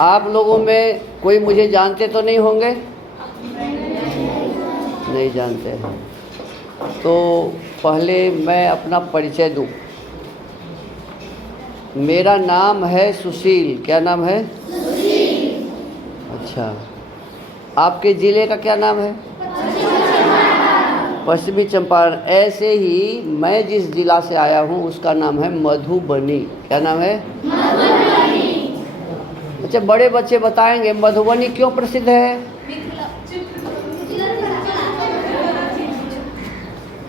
आप लोगों में कोई मुझे जानते तो नहीं होंगे? नहीं जानते हैं। तो पहले मैं अपना परिचय दूं। मेरा नाम है सुशील। क्या नाम है? सुशील। अच्छा, आपके ज़िले का क्या नाम है? पश्चिमी चंपारण। ऐसे ही मैं जिस जिला से आया हूँ उसका नाम है मधुबनी। क्या नाम है? मधुबनी। अच्छा, बड़े बच्चे बताएंगे मधुबनी क्यों प्रसिद्ध है?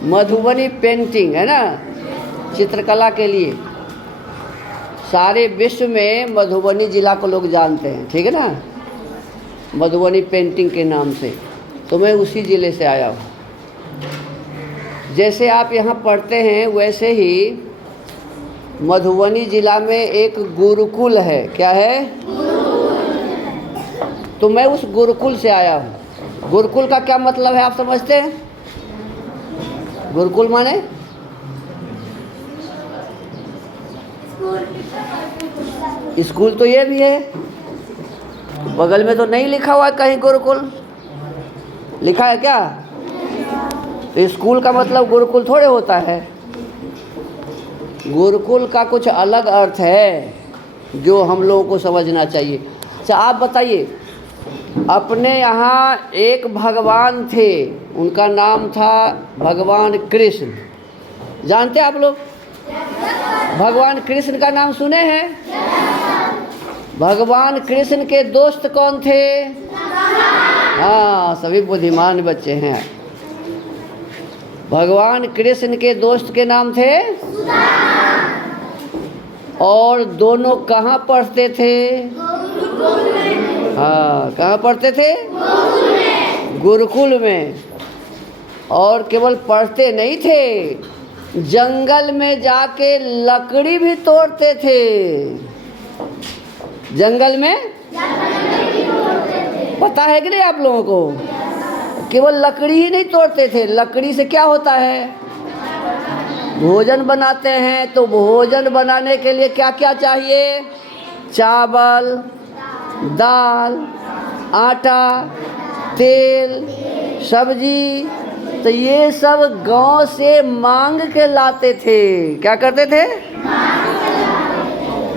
मधुबनी पेंटिंग है ना, चित्रकला के लिए सारे विश्व में मधुबनी जिला को लोग जानते हैं। ठीक है ना, मधुबनी पेंटिंग के नाम से। तो मैं उसी ज़िले से आया हूँ। जैसे आप यहाँ पढ़ते हैं वैसे ही मधुबनी जिला में एक गुरुकुल है। क्या है? तो मैं उस गुरुकुल से आया हूँ। गुरुकुल का क्या मतलब है आप समझते हैं? गुरुकुल माने स्कूल तो ये भी है, बगल में तो नहीं लिखा हुआ है कहीं गुरुकुल। लिखा है क्या? तो स्कूल का मतलब गुरुकुल थोड़े होता है। गुरुकुल का कुछ अलग अर्थ है जो हम लोगों को समझना चाहिए। अच्छा, आप बताइए, अपने यहाँ एक भगवान थे, उनका नाम था भगवान कृष्ण। जानते हैं आप लोग? भगवान कृष्ण का नाम सुने हैं? भगवान कृष्ण के दोस्त कौन थे? हाँ, सभी बुद्धिमान बच्चे हैं। भगवान कृष्ण के दोस्त के नाम थे और दोनों कहाँ पढ़ते थे? हाँ, कहाँ पढ़ते थे? गुरुकुल में। और केवल पढ़ते नहीं थे, जंगल में जाके लकड़ी भी तोड़ते थे। जंगल में पता है कि नहीं आप लोगों को? केवल लकड़ी ही नहीं तोड़ते थे, लकड़ी से क्या होता है? भोजन बनाते हैं। तो भोजन बनाने के लिए क्या क्या चाहिए? चावल, दाल, आटा, तेल, सब्जी। तो ये सब गांव से मांग के लाते थे। क्या करते थे?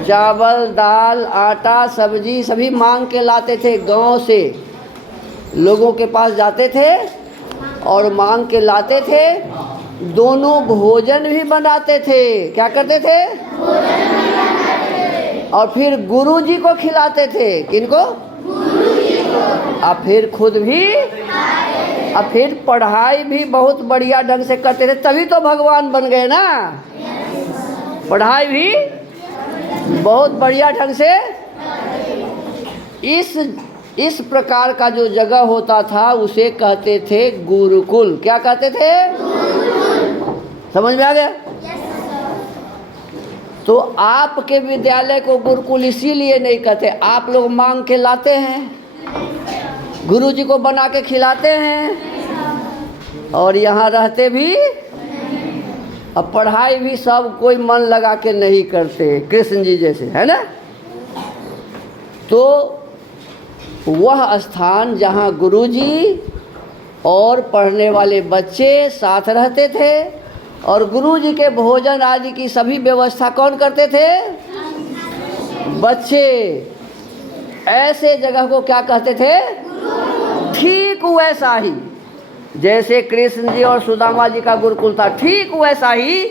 चावल, दाल, आटा, सब्जी सभी मांग के लाते थे। गांव से लोगों के पास जाते थे और मांग के लाते थे। दोनों भोजन भी बनाते थे। क्या करते थे? और फिर गुरुजी को खिलाते थे। किनको? गुरुजी को। और फिर खुद भी, और फिर पढ़ाई भी बहुत बढ़िया ढंग से करते थे। तभी तो भगवान बन गए ना। पढ़ाई भी बहुत बढ़िया ढंग से। इस प्रकार का जो जगह होता था उसे कहते थे गुरुकुल। क्या कहते थे? समझ में आ गया? तो आपके विद्यालय को गुरुकुल इसीलिए नहीं कहते, आप लोग मांग के लाते हैं, गुरुजी को बना के खिलाते हैं और यहाँ रहते भी। अब पढ़ाई भी सब कोई मन लगा के नहीं करते, कृष्ण जी जैसे, है ना। तो वह स्थान जहाँ गुरुजी और पढ़ने वाले बच्चे साथ रहते थे और गुरुजी के भोजन आदि की सभी व्यवस्था कौन करते थे? बच्चे। ऐसे जगह को क्या कहते थे? ठीक वैसा ही जैसे कृष्ण जी और सुदामा जी का गुरुकुल था, ठीक वैसा ही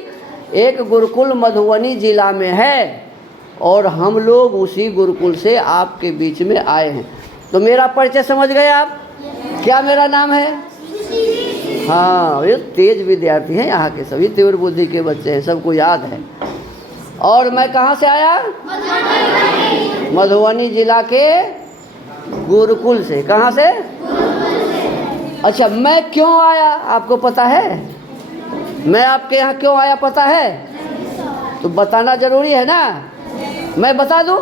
एक गुरुकुल मधुबनी जिला में है और हम लोग उसी गुरुकुल से आपके बीच में आए हैं। तो मेरा परिचय समझ गए आप? क्या मेरा नाम है? हाँ, ये तेज विद्यार्थी हैं, यहाँ के सभी तीव्र बुद्धि के बच्चे हैं, सबको याद है। और मैं कहाँ से आया? मधुबनी जिला के गुरुकुल से। कहाँ से? अच्छा, मैं क्यों आया आपको पता है? मैं आपके यहाँ क्यों आया पता है? तो बताना जरूरी है ना। मैं बता दूं?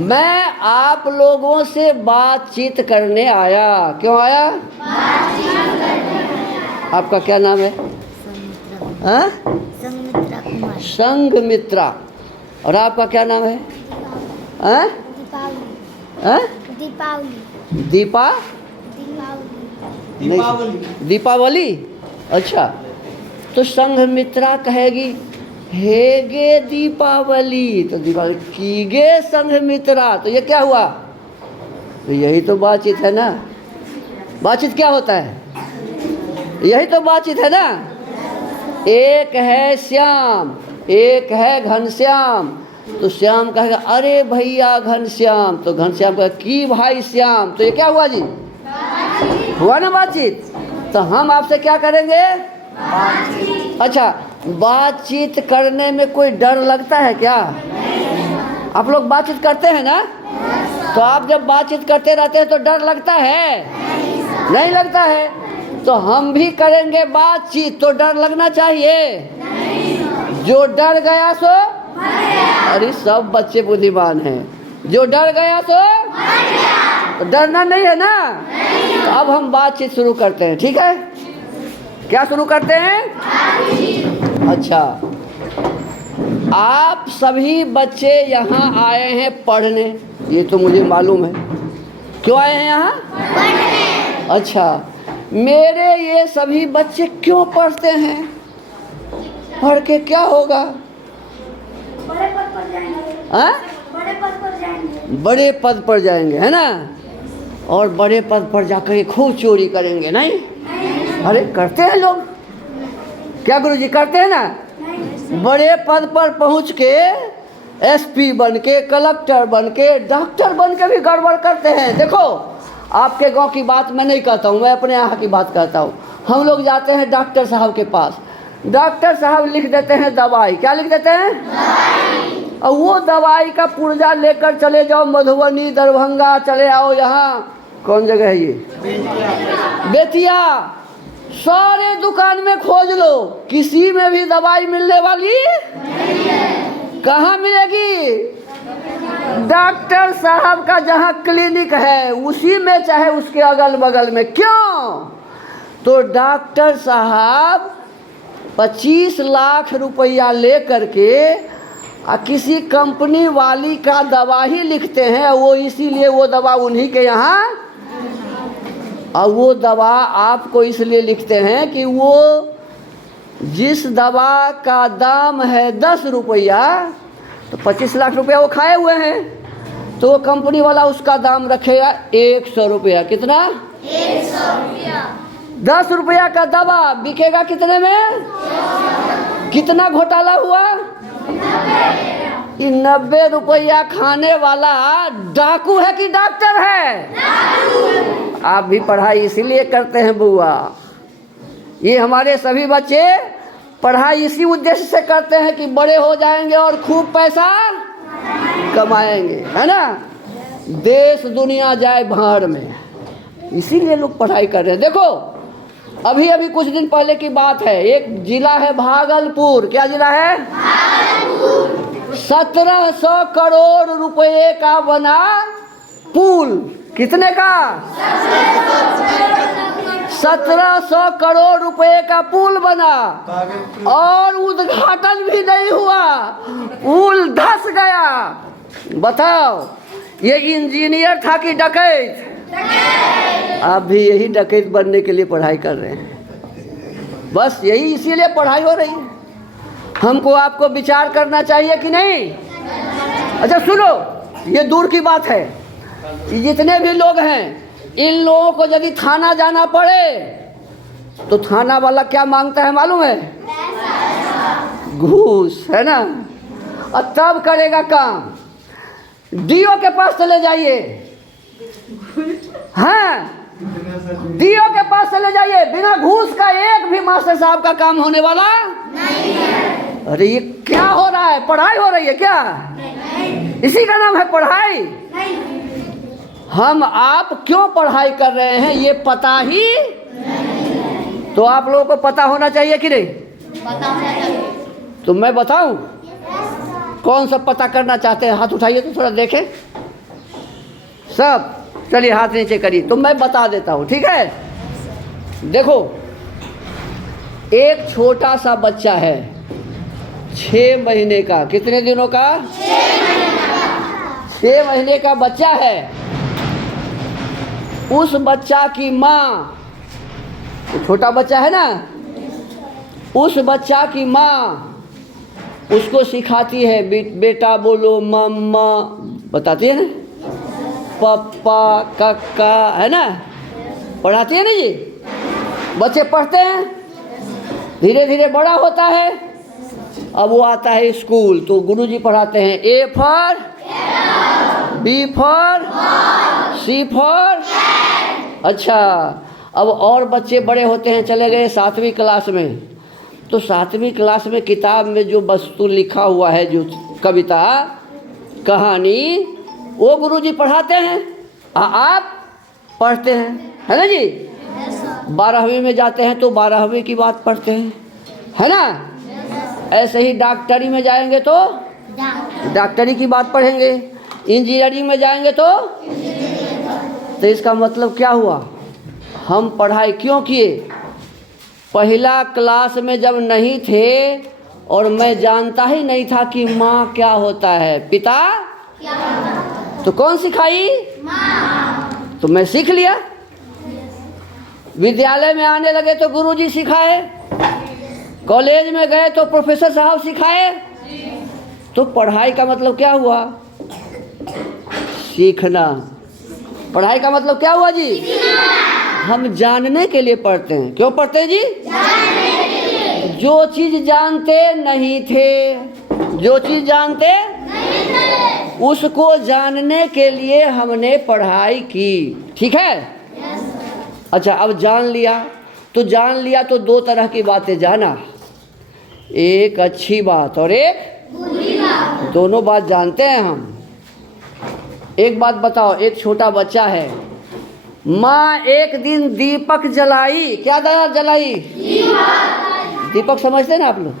मैं आप लोगों से बातचीत करने आया। क्यों आया? आपका क्या नाम है? हाँ? संघमित्रा कुमार। संघमित्रा। और आपका क्या नाम है? हाँ? हाँ? दीपावली दीपावली। अच्छा, तो संघमित्रा कहेगी हे गे दीपावली, तो दीपावली की गे संघमित्रा, तो ये क्या हुआ? तो यही तो बातचीत है ना। बातचीत क्या होता है? यही तो बातचीत है ना। एक है श्याम, एक है घनश्याम, तो श्याम कहेगा अरे भैया घनश्याम, तो घनश्याम कहेगा की भाई श्याम, तो ये क्या हुआ जी? हुआ ना बातचीत। तो हम आपसे क्या करेंगे? अच्छा, बातचीत करने में कोई डर लगता है क्या? आप लोग बातचीत करते हैं ना, तो आप जब बातचीत करते रहते हैं तो डर लगता है? नहीं लगता है। तो हम भी करेंगे बातचीत तो डर लगना चाहिए। जो डर गया सो, अरे सब बच्चे बुद्धिमान हैं। जो डर गया सो तो डरना नहीं है ना। तो अब हम बातचीत शुरू करते हैं, ठीक है? क्या शुरू करते हैं? अच्छा, आप सभी बच्चे यहाँ आए हैं पढ़ने, ये तो मुझे मालूम है। क्यों आए हैं यहाँ? पढ़ने। अच्छा, मेरे ये सभी बच्चे क्यों पढ़ते हैं? पढ़ के क्या होगा? बड़े पद पर जाएंगे। हाँ? बड़े पद पर जाएंगे। बड़े पद पर जाएंगे, है ना? और बड़े पद पर जाकर खूब चोरी करेंगे, नहीं? अरे करते हैं लोग, क्या गुरुजी करते हैं ना? बड़े पद पर पहुंच के एसपी बन के, कलेक्टर बन के, डॉक्टर बन के भी गड़बड़ करते हैं। देखो, आपके गांव की बात मैं नहीं कहता हूँ, मैं अपने यहाँ की बात कहता हूँ। हम लोग जाते हैं डॉक्टर साहब के पास, डॉक्टर साहब लिख देते हैं दवाई। क्या लिख देते हैं? दवाई। और वो दवाई का पुर्जा लेकर चले जाओ मधुबनी, दरभंगा, चले आओ यहाँ, कौन जगह है ये? बेतिया। सारे दुकान में खोज लो, किसी में भी दवाई मिलने वाली नहीं है। कहाँ मिलेगी? डॉक्टर साहब का जहाँ क्लिनिक है उसी में, चाहे उसके अगल बगल में। क्यों? तो डॉक्टर साहब 25 लाख रुपया ले करके किसी कंपनी वाली का दवा ही लिखते हैं, वो इसीलिए वो दवा उन्हीं के यहाँ, और वो दवा आपको इसलिए लिखते हैं कि वो जिस दवा का दाम है 10 रुपया, तो 25 लाख रुपया वो खाए हुए हैं, तो वो कंपनी वाला उसका दाम रखेगा 100 रुपया। कितना? 100 रुपया। 10 रुपया का दवा बिकेगा कितने में? कितना घोटाला हुआ? 90 रुपया खाने वाला डाकू है कि डॉक्टर है? आप भी पढ़ाई इसीलिए करते हैं बुआ। ये हमारे सभी बच्चे पढ़ाई इसी उद्देश्य से करते हैं कि बड़े हो जाएंगे और खूब पैसा कमाएंगे, है ना? देश दुनिया जाए भाड़ में, इसीलिए लोग पढ़ाई कर रहे हैं। देखो, अभी अभी कुछ दिन पहले की बात है, एक जिला है भागलपुर। क्या जिला है? भागलपुर। 1700 करोड़ रुपए का बना पुल। कितने का? 1700 करोड़ रुपए का पुल बना, और उद्घाटन भी नहीं हुआ, पुल धंस गया। बताओ, ये इंजीनियर था कि डकैत? आप भी यही डकैत बनने के लिए पढ़ाई कर रहे हैं। बस यही, इसीलिए पढ़ाई हो रही है। हमको आपको विचार करना चाहिए कि नहीं? अच्छा सुनो, ये दूर की बात है। जितने भी लोग हैं, इन लोगों को यदि थाना जाना पड़े तो थाना वाला क्या मांगता है मालूम है? घूस, है ना? और तब करेगा काम। डीओ के पास चले जाइए, हाँ, डीओ के पास चले जाइए, बिना घूस का एक भी मास्टर साहब का काम होने वाला नहीं है। अरे ये क्या हो रहा है? पढ़ाई हो रही है क्या? नहीं। इसी का नाम है पढ़ाई? नहीं। हम आप क्यों पढ़ाई कर रहे हैं ये पता ही नहीं। तो आप लोगों को पता होना चाहिए कि नहीं? पता होना चाहिए। तो मैं बताऊं कौन सा पता करना चाहते हैं? हाथ उठाइए तो थोड़ा देखें सब। चलिए हाथ नीचे करिए, तो मैं बता देता हूँ, ठीक है? देखो, एक छोटा सा बच्चा है 6 महीने का। कितने दिनों का? 6 महीने का। 6 महीने का बच्चा है, उस बच्चा की माँ, छोटा बच्चा है ना, उस बच्चा की माँ उसको सिखाती है बेटा बोलो मम्मा, बताती है ना, पापा काका, है ना, पढ़ाती है ना जी। बच्चे पढ़ते हैं, धीरे धीरे बड़ा होता है, अब वो आता है स्कूल तो गुरुजी पढ़ाते हैं A for B for C for. अच्छा, अब और बच्चे बड़े होते हैं, चले गए 7वीं क्लास में, तो 7वीं क्लास में किताब में जो वस्तु लिखा हुआ है, जो कविता कहानी, वो गुरुजी पढ़ाते हैं, आप पढ़ते हैं, है ना जी। 12वीं में जाते हैं तो 12वीं की बात पढ़ते हैं, है ना। ऐसे ही डॉक्टरी में जाएंगे तो डॉक्टरी की बात पढ़ेंगे, इंजीनियरिंग में जाएंगे तो इसका मतलब क्या हुआ, हम पढ़ाई क्यों किए। पहला क्लास में जब नहीं थे और मैं जानता ही नहीं था कि माँ क्या होता है, पिता क्या होता है, तो कौन सिखाई, माँ। तो मैं सीख लिया। विद्यालय में आने लगे तो गुरुजी सिखाए, कॉलेज में गए तो प्रोफेसर साहब सिखाए, तो पढ़ाई का मतलब क्या हुआ, सीखना। पढ़ाई का मतलब क्या हुआ जी, हम जानने के लिए पढ़ते हैं। क्यों पढ़ते हैं जी, जानने के लिए। जो चीज जानते नहीं थे, जो चीज जानते नहीं थे, उसको जानने के लिए हमने पढ़ाई की, ठीक है। अच्छा, अब जान लिया तो 2 तरह की बातें जाना, एक अच्छी बात और एक बुरी बात, दोनों बात जानते हैं हम। एक बात बताओ, एक छोटा बच्चा है, माँ एक दिन दीपक जलाई, क्या जलाई, दीपक समझते ना आप लोग,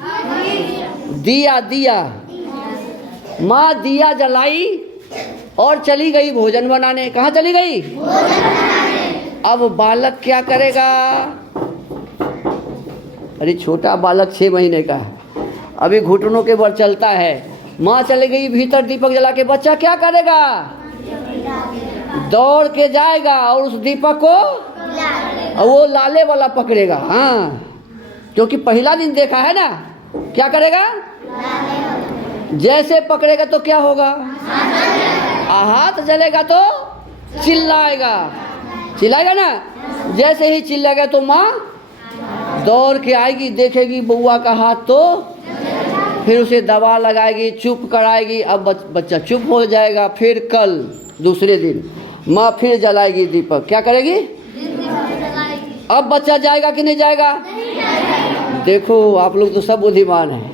दिया, माँ दिया जलाई और चली गई भोजन बनाने। कहाँ चली गई, अब बालक क्या करेगा, अरे छोटा बालक 6 महीने का है, अभी घुटनों के बल चलता है, माँ चली गई भीतर दीपक जला के, बच्चा क्या करेगा, दौड़ के जाएगा और उस दीपक को वो लाले वाला पकड़ेगा, हाँ, क्योंकि पहला दिन देखा है ना। क्या करेगा, जैसे पकड़ेगा तो क्या होगा, हाथ जलेगा तो चिल्लाएगा ना, जैसे ही चिल्लाएगा तो माँ दौड़ के आएगी, देखेगी बउआ का हाथ, तो फिर उसे दवा लगाएगी, चुप कराएगी, अब बच्चा चुप हो जाएगा। फिर कल दूसरे दिन माँ फिर जलाएगी दीपक, क्या करेगी, अब बच्चा जाएगा कि नहीं जाएगा, देखो आप लोग तो सब बुद्धिमान हैं।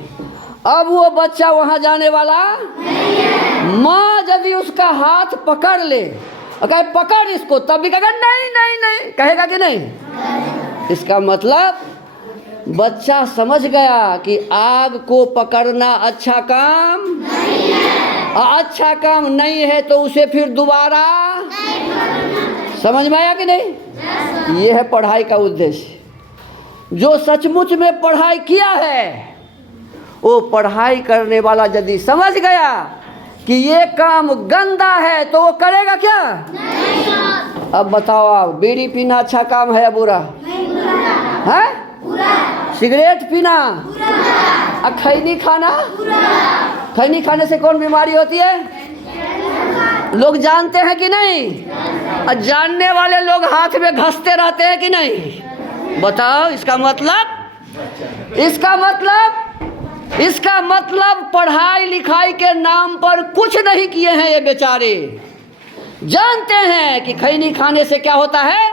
अब वो बच्चा वहाँ जाने वाला माँ यदि उसका हाथ पकड़ ले और कहे पकड़ इसको, तब भी कहेगा नहीं, कहेगा कि नहीं। इसका मतलब बच्चा समझ गया कि आग को पकड़ना अच्छा काम नहीं है, अच्छा काम नहीं है तो उसे फिर दोबारा समझ में आया कि नहीं। ये है पढ़ाई का उद्देश्य। जो सचमुच में पढ़ाई किया है, वो पढ़ाई करने वाला यदि समझ गया कि ये काम गंदा है तो वो करेगा क्या, नहीं। अब बताओ आप, बीड़ी पीना अच्छा काम है या बुरा, है, सिगरेट पीना, खैनी खाना, खैनी खाने से कौन बीमारी होती है, लोग जानते हैं कि नहीं। और जानने वाले लोग हाथ में घसते रहते हैं कि नहीं, बताओ। इसका मतलब पढ़ाई लिखाई के नाम पर कुछ नहीं किए हैं ये बेचारे। जानते हैं कि खैनी खाने से क्या होता है,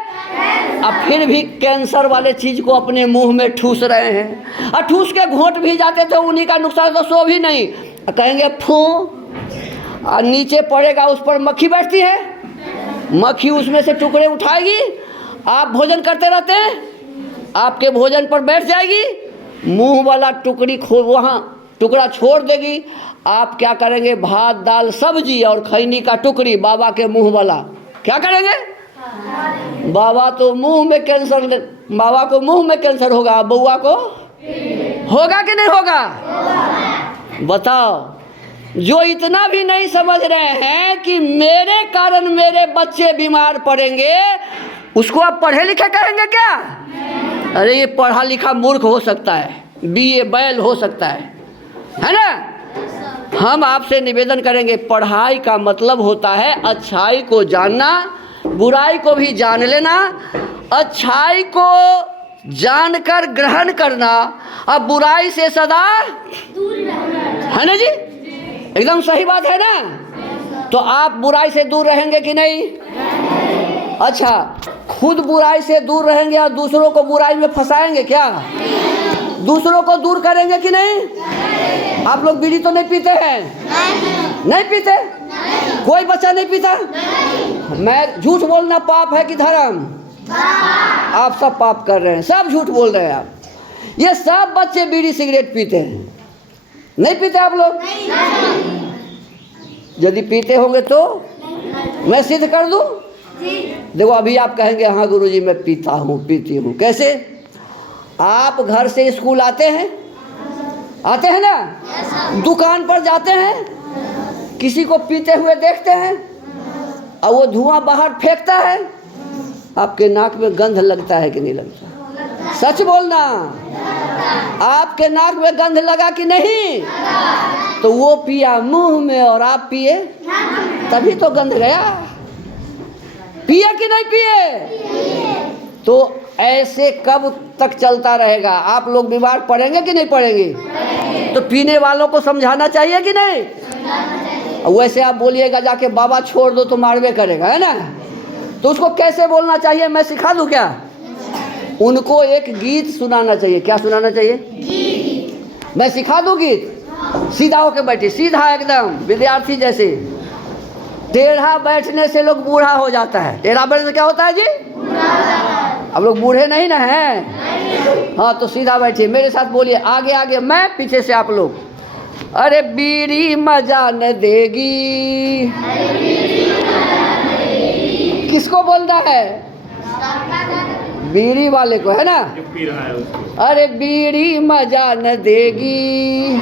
अब फिर भी कैंसर वाले चीज को अपने मुंह में ठूस रहे हैं, और ठूस के घोंट भी जाते थे, उन्हीं का नुकसान, तो सो भी नहीं, कहेंगे फू, और नीचे पड़ेगा, उस पर मक्खी बैठती है, मक्खी उसमें से टुकड़े उठाएगी, आप भोजन करते रहते हैं, आपके भोजन पर बैठ जाएगी, मुंह वाला वहाँ टुकड़ा छोड़ देगी, आप क्या करेंगे, भात दाल सब्जी और खैनी का टुकड़ी बाबा के मुंह वाला क्या करेंगे, बाबा तो मुंह में कैंसर, बाबा को मुंह में कैंसर होगा, बउआ को होगा कि नहीं होगा, बताओ। जो इतना भी नहीं समझ रहे हैं कि मेरे कारण मेरे बच्चे बीमार पड़ेंगे, उसको आप पढ़े लिखे कहेंगे क्या? अरे ये पढ़ा लिखा मूर्ख हो सकता है, बीए बैल हो सकता है ना? हम आपसे निवेदन करेंगे, पढ़ाई का मतलब होता है अच्छाई को जानना, बुराई को भी जान लेना, अच्छाई को जानकर ग्रहण करना और बुराई से सदा दूर रहना, है ना जी? एकदम सही बात है ना? तो आप बुराई से दूर रहेंगे कि नहीं? अच्छा, खुद बुराई से दूर रहेंगे और दूसरों को बुराई में फंसाएंगे क्या? दूसरों को दूर करेंगे कि नहीं? आप लोग बीड़ी तो नहीं पीते हैं? नहीं पीते? कोई बच्चा नहीं पीता? मैं झूठ बोलना पाप है कि धर्म? आप सब पाप कर रहे हैं, सब झूठ बोल रहे हैं आप। ये सब बच्चे बीड़ी सिगरेट पीते हैं, नहीं पीते आप लोग? यदि पीते होंगे तो मैं सिद्ध कर दूं? देखो अभी आप कहेंगे हाँ गुरुजी मैं पीता हूँ, पीती हूँ। कैसे? आप घर से स्कूल आते हैं, आते हैं ना? दुकान पर जाते हैं, किसी को पीते हुए देखते हैं और वो धुआं बाहर फेंकता है, आपके नाक में गंध लगता है कि नहीं लगता? सच बोलना, आपके नाक में गंध लगा कि नहीं? तो वो पिया मुंह में और आप पिए, तभी तो गंध गया। पिए कि नहीं पिए? तो ऐसे कब तक चलता रहेगा? आप लोग बीमार पड़ेंगे कि नहीं पड़ेंगे? तो पीने वालों को समझाना चाहिए कि नहीं? वैसे आप बोलिएगा जाके बाबा छोड़ दो तो मारवे करेगा, है ना? तो उसको कैसे बोलना चाहिए मैं सिखा दूं क्या? उनको एक गीत सुनाना चाहिए। क्या सुनाना चाहिए? गीत। मैं सिखा दूं गीत? सीधा होके बैठिए, सीधा एकदम विद्यार्थी जैसे। टेढ़ा बैठने से लोग बूढ़ा हो जाता है। टेढ़ा बैठने से क्या होता है जी? अब लोग बूढ़े नहीं ना हैं? हाँ, तो सीधा बैठिए, मेरे साथ बोलिए, आगे आगे मैं, पीछे से आप लोग। अरे बीड़ी मजा न देगी। किसको बोलना है? बीड़ी वाले को, है ना? अरे बीड़ी मजा न देगी।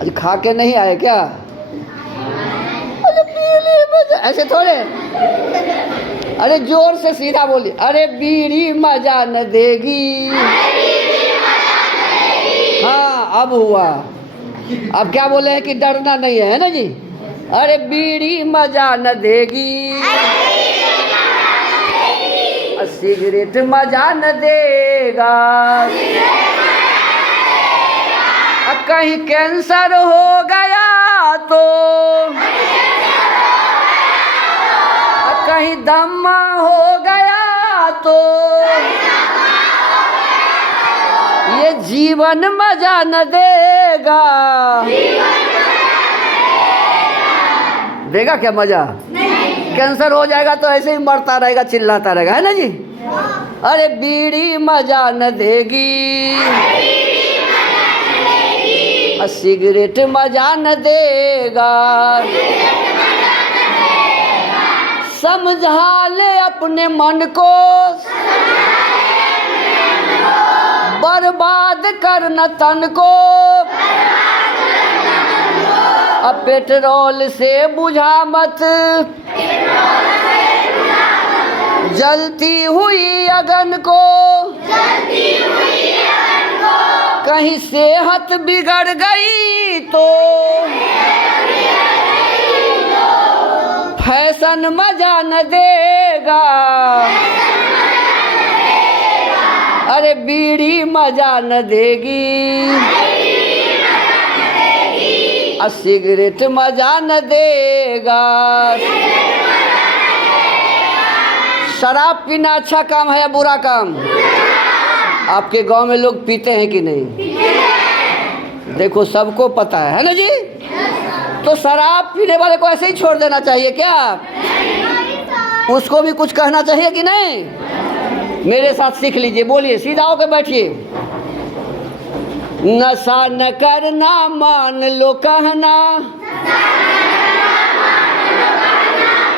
आज खा के नहीं आए क्या? अरे बीड़ी मजा, ऐसे थोड़े। अरे जोर से सीधा बोलिए, अरे बीड़ी मजा न देगी। हाँ, अब हुआ। अब क्या बोले हैं कि डरना नहीं है ना जी? अरे बीड़ी मजा न देगी, सिगरेट मजा न देगा, कहीं कैंसर हो गया तो, कहीं दमा हो गया तो, ये जीवन मजा न देगा। देगा क्या मजा? कैंसर हो जाएगा तो ऐसे ही मरता रहेगा, चिल्लाता रहेगा, है ना जी? अरे बीड़ी मजा न देगी, सिगरेट मजा न देगा। समझा ले अपने मन को, बर्बाद करना तन को, अब पेट्रोल से बुझा मत, जलती हुई अगन को, कहीं सेहत बिगड़ गई तो, फैशन मजा न देगा। अरे बीड़ी मजा न देगी, सिगरेट मजा न देगा। शराब पीना अच्छा काम है या बुरा काम? आपके गांव में लोग पीते हैं कि नहीं? देखो सबको पता है ना जी? तो शराब पीने वाले को ऐसे ही छोड़ देना चाहिए क्या? उसको भी कुछ कहना चाहिए कि नहीं? मेरे साथ सीख लीजिए, बोलिए, सीधा होकर बैठिए। नशा न करना मान लो कहना,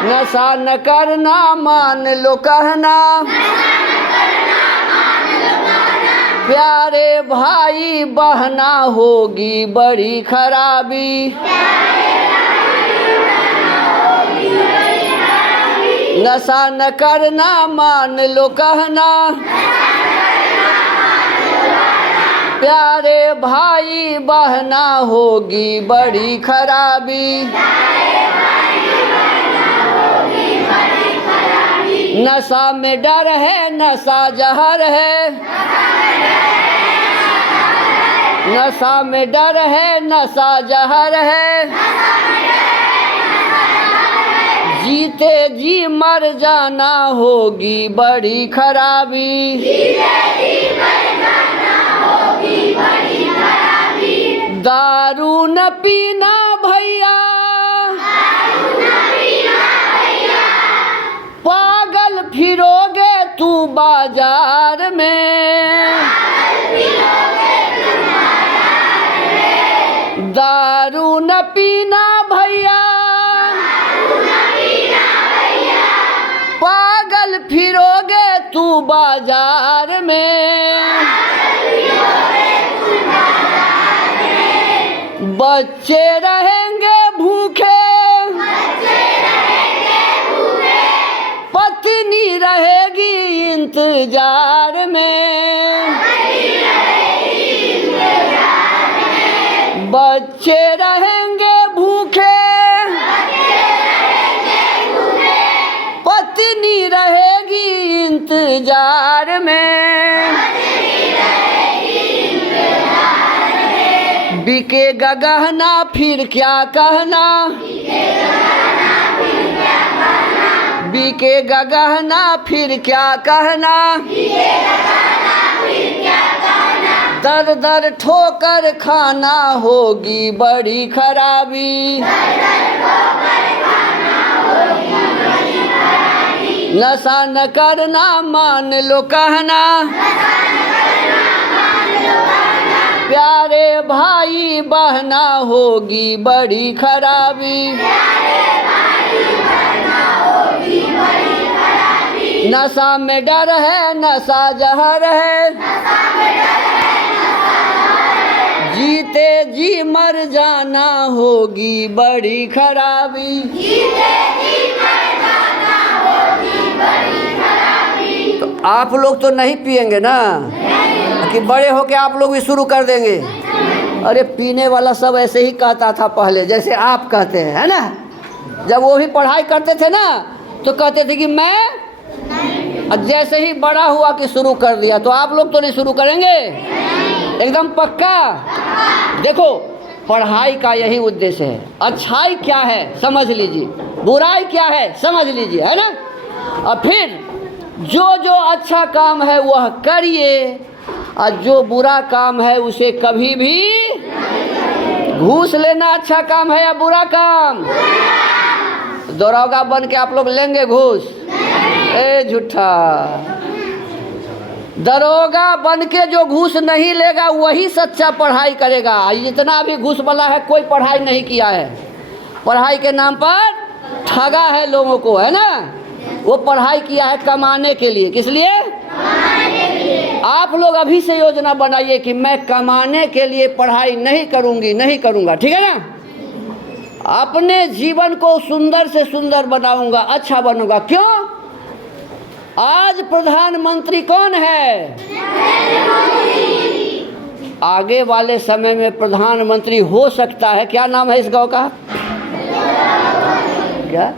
नशा न करना मान लो कहना, प्यारे भाई बहना होगी बड़ी खराबी, नशा न करना मान लो कहना, प्यारे भाई बहना होगी बड़ी खराबी, नशा में डर है नशा जहर है, नशा में डर है नशा जहर है, जीते जी मर जाना होगी बड़ी खराबी, दारू न पीना भैया पागल फिरोगे तू बाजार में, दारू न पीना भैया पागल फिरोगे तू बाजार में, बच्चे रहेंगे भूखे पत्नी रहेगी इंतजार में, बच्चे रहेंगे भूखे पत्नी रहेगी इंतजार में, बिकेगा गहना फिर क्या कहना, बिकेगा गहना फिर क्या कहना, दर दर ठोकर खाना होगी बड़ी खराबी, नशा न करना मान लो कहना, प्यारे भाई बहना होगी बड़ी खराबी, नशा में डर है नशा जहर है, जीते जी मर जाना होगी बड़ी खराबी, तो आप लोग तो नहीं पिएंगे ना कि बड़े होके आप लोग भी शुरू कर देंगे? अरे पीने वाला सब ऐसे ही कहता था पहले, जैसे आप कहते हैं, है ना। जब वो भी पढ़ाई करते थे ना तो कहते थे कि मैं, जैसे ही बड़ा हुआ कि शुरू कर दिया। तो आप लोग तो नहीं शुरू करेंगे? एकदम पक्का? देखो पढ़ाई का यही उद्देश्य है। अच्छाई क्या है समझ लीजिए, बुराई क्या है समझ लीजिए, है ना। और फिर जो जो अच्छा काम है वह करिए, और जो बुरा काम है उसे कभी भी, घूस लेना अच्छा काम है या बुरा काम? दरोगा बन के आप लोग लेंगे घूस? ए झूठा। दरोगा बन के जो घूस नहीं लेगा वही सच्चा पढ़ाई करेगा। जितना भी घूस वाला है कोई पढ़ाई नहीं किया है, पढ़ाई के नाम पर ठगा है लोगों को, है ना। वो पढ़ाई किया है कमाने के लिए। किस लिए? आप लोग अभी से योजना बनाइए कि मैं कमाने के लिए पढ़ाई नहीं करूंगी, नहीं करूंगा, ठीक है ना। अपने जीवन को सुंदर से सुंदर बनाऊंगा, अच्छा बनूंगा। क्यों? आज प्रधानमंत्री कौन है? आगे वाले समय में प्रधानमंत्री हो सकता है, क्या नाम है इस गांव का? क्या?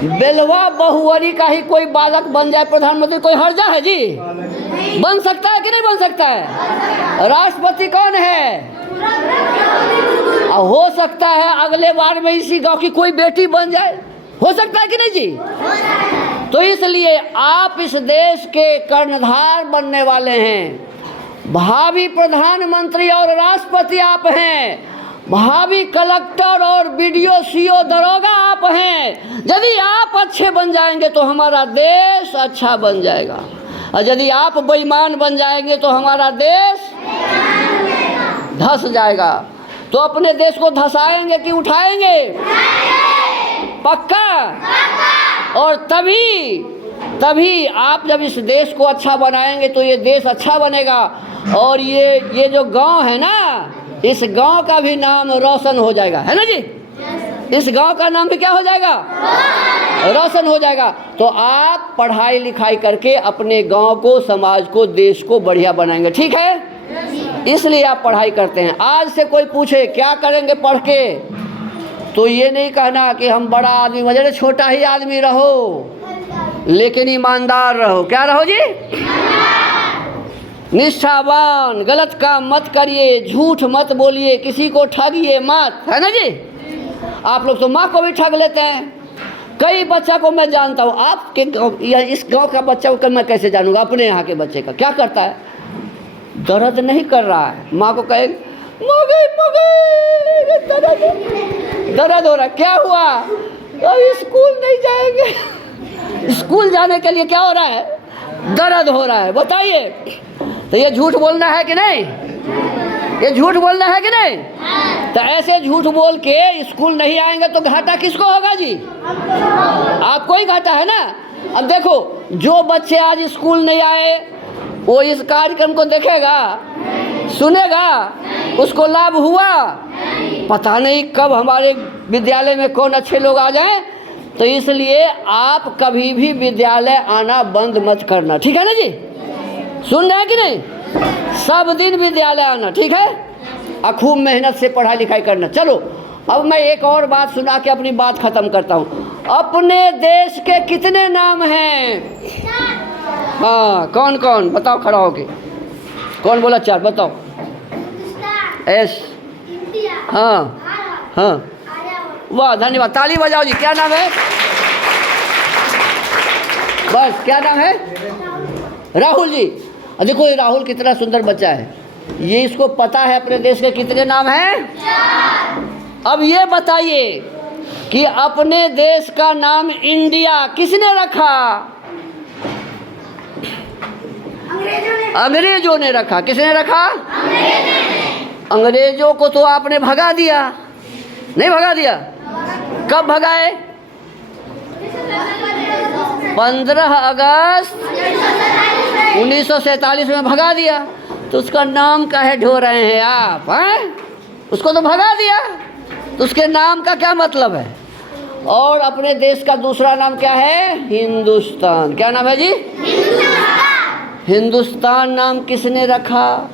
बेलवा बहुवरी का ही कोई बालक बन जाए प्रधानमंत्री, कोई हर्जा है जी? बन सकता है कि नहीं बन सकता है? राष्ट्रपति कौन है? हो सकता है अगले बार में इसी गांव की कोई बेटी बन जाए, हो सकता है कि नहीं जी? तो इसलिए आप इस देश के कर्णधार बनने वाले हैं। भावी प्रधानमंत्री और राष्ट्रपति आप हैं, भावी कलेक्टर और बीडीओ सीओ दरोगा आप हैं। यदि आप अच्छे बन जाएंगे तो हमारा देश अच्छा बन जाएगा, और यदि आप बेईमान बन जाएंगे तो हमारा देश धस जाएगा। तो अपने देश को धसाएंगे कि उठाएंगे? पक्का? और तभी तभी आप जब इस देश को अच्छा बनाएंगे तो ये देश अच्छा बनेगा। और ये जो गांव है ना, इस गांव का भी नाम रोशन हो जाएगा, है ना जी। इस गांव का नाम भी क्या हो जाएगा, रोशन हो जाएगा। तो आप पढ़ाई लिखाई करके अपने गांव को, समाज को, देश को बढ़िया बनाएंगे, ठीक है। इसलिए आप पढ़ाई करते हैं। आज से कोई पूछे क्या करेंगे पढ़ के, तो ये नहीं कहना कि हम बड़ा आदमी बने, छोटा ही आदमी रहो लेकिन ईमानदार रहो। क्या रहो जी, निष्ठावान, गलत काम मत करिए, झूठ मत बोलिए, किसी को ठगिए मत, है ना जी। आप लोग तो माँ को भी ठग लेते हैं। कई बच्चा को मैं जानता हूँ, आपके इस गांव का बच्चा को मैं कैसे जानूंगा, अपने यहाँ के बच्चे का क्या करता है, दर्द नहीं कर रहा है, माँ को कहे दर्द हो रहा है, क्या हुआ, अभी स्कूल नहीं जाएंगे, स्कूल जाने के लिए क्या हो रहा है, दर्द हो रहा है, बताइए। तो ये झूठ बोलना है कि नहीं, ये झूठ बोलना है कि नहीं। तो ऐसे झूठ बोल के स्कूल नहीं आएंगे तो घाटा किसको होगा जी, आपको ही घाटा है ना। अब देखो, जो बच्चे आज स्कूल नहीं आए वो इस कार्यक्रम को देखेगा, सुनेगा, उसको लाभ हुआ, पता नहीं कब हमारे विद्यालय में कौन अच्छे लोग आ जाएं। तो इसलिए आप कभी भी विद्यालय आना बंद मत करना, ठीक है ना जी। सुन रहे हैं कि नहीं, सब दिन विद्यालय आना, ठीक है, और खूब मेहनत से पढ़ाई लिखाई करना। चलो अब मैं एक और बात सुना के अपनी बात खत्म करता हूँ। अपने देश के कितने नाम हैं, हाँ कौन कौन बताओ, खड़ा होके कौन बोला, चार बताओ। एस, हाँ हाँ, वाह धन्यवाद, ताली बजाओ जी। क्या नाम है, बस क्या नाम है, राहुल जी। देखो ये राहुल कितना सुंदर बच्चा है, ये इसको पता है अपने देश के कितने नाम हैं। अब ये बताइए कि अपने देश का नाम इंडिया किसने रखा, अंग्रेजों ने रखा। किसने रखा, अंग्रेजों को तो आपने भगा दिया, नहीं भगा दिया, कब भगाए, 15 अगस्त 1947 में भगा दिया। तो उसका नाम काहे ढो रहे हैं आप, हैं? उसको तो भगा दिया, तो उसके नाम का क्या मतलब है। और अपने देश का दूसरा नाम क्या है, हिंदुस्तान। क्या नाम है जी, हिंदुस्तान नाम किसने रखा,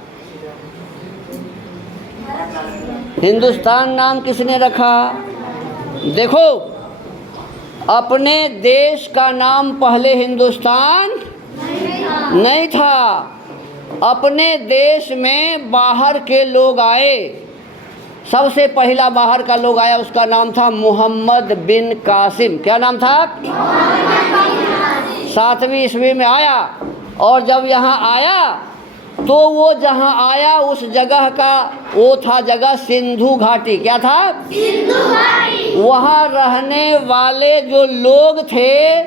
हिंदुस्तान नाम किसने रखा। देखो अपने देश का नाम पहले हिंदुस्तान नहीं था, अपने देश में बाहर के लोग आए। सबसे पहला बाहर का लोग आया, उसका नाम था मोहम्मद बिन कासिम। क्या नाम था, 7वीं ईस्वी में आया। और जब यहाँ आया तो वो जहाँ आया उस जगह का वो था जगह सिंधु घाटी। क्या था, सिंधु घाटी। वहाँ रहने वाले जो लोग थे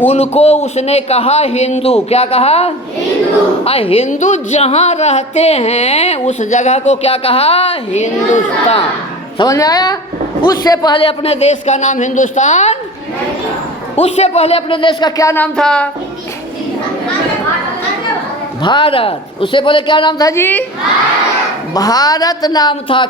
उनको उसने कहा हिंदू। क्या कहा, हिंदू। हिंदू जहाँ रहते हैं उस जगह को क्या कहा, हिंदुस्तान। समझ में आया। उससे पहले अपने देश का नाम हिंदुस्तान, उससे पहले अपने देश का क्या नाम था, भारत। उससे पहले क्या नाम था जी, भारत नाम था।